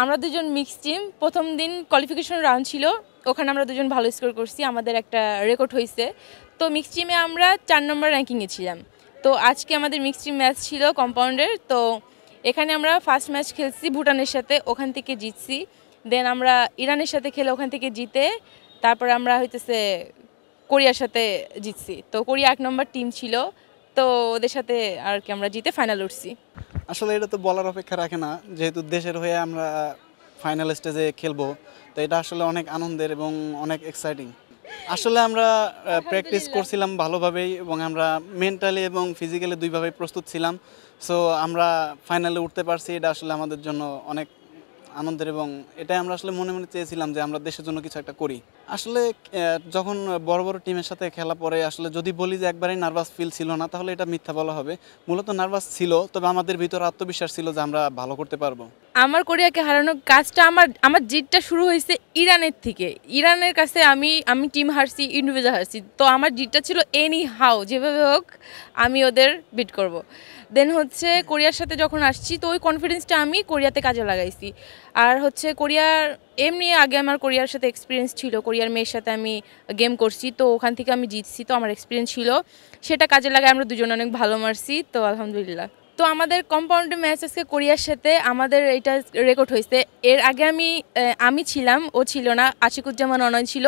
আমরা দুজন mix team. প্রথম দিন কোয়ালিফিকেশন রাউন্ড ছিল, ওখানে আমরা দুজন ভালো স্কোর করছি, আমাদের একটা রেকর্ড হয়েছে। তো মিক্স টিমে আমরা 4 নম্বর র্যাঙ্কিংয়ে ছিলাম। তো আজকে আমাদের মিক্স টিম ম্যাচ ছিল কম্পাউন্ডের। তো এখানে আমরা ফার্স্ট ম্যাচ খেলছি ভুটানের সাথে, ওখান থেকে জিতছি। দেন আমরা ইরানের সাথে খেলে ওখান থেকে জিতে তারপর আমরা হইতেছে কোরিয়ার সাথে জিতছি। তো কোরিয়া 1 নম্বর টিম ছিল, তো ওদের সাথে আর কি আমরা জিতে ফাইনাল উঠছি। আসলে এটা তো বলার অপেক্ষা রাখে না, যেহেতু দেশের হয়ে আমরা ফাইনাল স্টেজে খেলবো, তো এটা আসলে অনেক আনন্দের এবং অনেক এক্সাইটিং। আসলে আমরা প্র্যাকটিস করছিলাম ভালোভাবেই এবং আমরা মেন্টালি এবং ফিজিক্যালি দুইভাবেই প্রস্তুত ছিলাম। সো আমরা ফাইনালে উঠতে পারছি, এটা আসলে আমাদের জন্য অনেক আনন্দের এবং এটাই আমরা আসলে মনে মনে চেয়েছিলাম যে আমরা দেশের জন্য কিছু একটা করি। আসলে যখন বড় বড় টিমের সাথে খেলা পরে আসলে যদি বলি যে একবারেই নার্ভাস ফিল ছিল না, তাহলে এটা মিথ্যা বলা হবে। মূলত নার্ভাস ছিল, তবে আমাদের ভিতরে আত্মবিশ্বাস ছিল যে আমরা ভালো করতে পারবো। আমার কোরিয়াকে হারানোর কাজটা আমার জিতটা শুরু হয়েছে ইরানের থেকে। ইরানের কাছে আমি টিম হারছি, ইন্ডিভিজুয়াল হারছি। তো আমার জিতটা ছিল এনি হাউ, যেভাবে হোক আমি ওদের বিট করব। দেন হচ্ছে কোরিয়ার সাথে যখন আসছি, তো ওই কনফিডেন্সটা আমি কোরিয়াতে কাজে লাগাইছি। আর হচ্ছে কোরিয়ার এমনি আগে আমার কোরিয়ার সাথে এক্সপিরিয়েন্স ছিল, কোরিয়ার মেয়ের সাথে আমি গেম করছি, তো ওখান থেকে আমি জিতছি। তো আমার এক্সপিরিয়েন্স ছিল, সেটা কাজে লাগায় আমরা দুজন অনেক ভালো মারছি। তো আলহামদুলিল্লাহ। তো আমাদের কম্পাউন্ড ম্যাচ আজকে কোরিয়ার সাথে আমাদের এটা রেকর্ড হয়েছে। এর আগে আমি ছিলাম, ও ছিল না, আশিকুজ্জামান অনয় ছিল।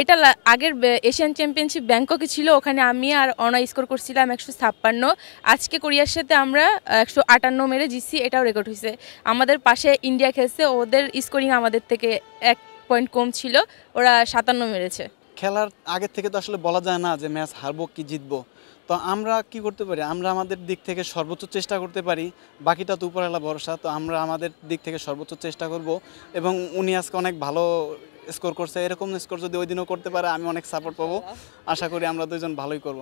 এটা আগের এশিয়ান চ্যাম্পিয়নশিপ ব্যাংককে ছিল, ওখানে আমি আর অনয় স্কোর করছিলাম 156। আজকে কোরিয়ার সাথে আমরা 158 মেরে জিতছি, এটাও রেকর্ড হয়েছে। আমাদের পাশে ইন্ডিয়া খেলছে, ওদের স্কোরিং আমাদের থেকে 1 পয়েন্ট কম ছিল, ওরা 57 মেরেছে। খেলার আগের থেকে তো আসলে বলা যায় না যে ম্যাচ হারবো কি জিতবো। তো আমরা কি করতে পারি, আমরা আমাদের দিক থেকে সর্বোচ্চ চেষ্টা করতে পারি, বাকিটা তো উপরওয়ালা ভরসা। তো আমরা আমাদের দিক থেকে সর্বোচ্চ চেষ্টা করব এবং উনি আজকে অনেক ভালো স্কোর করছে, এরকম স্কোর যদি ওই দিনও করতে পারে আমি অনেক সাপোর্ট পাবো। আশা করি আমরা দুজন ভালোই করব।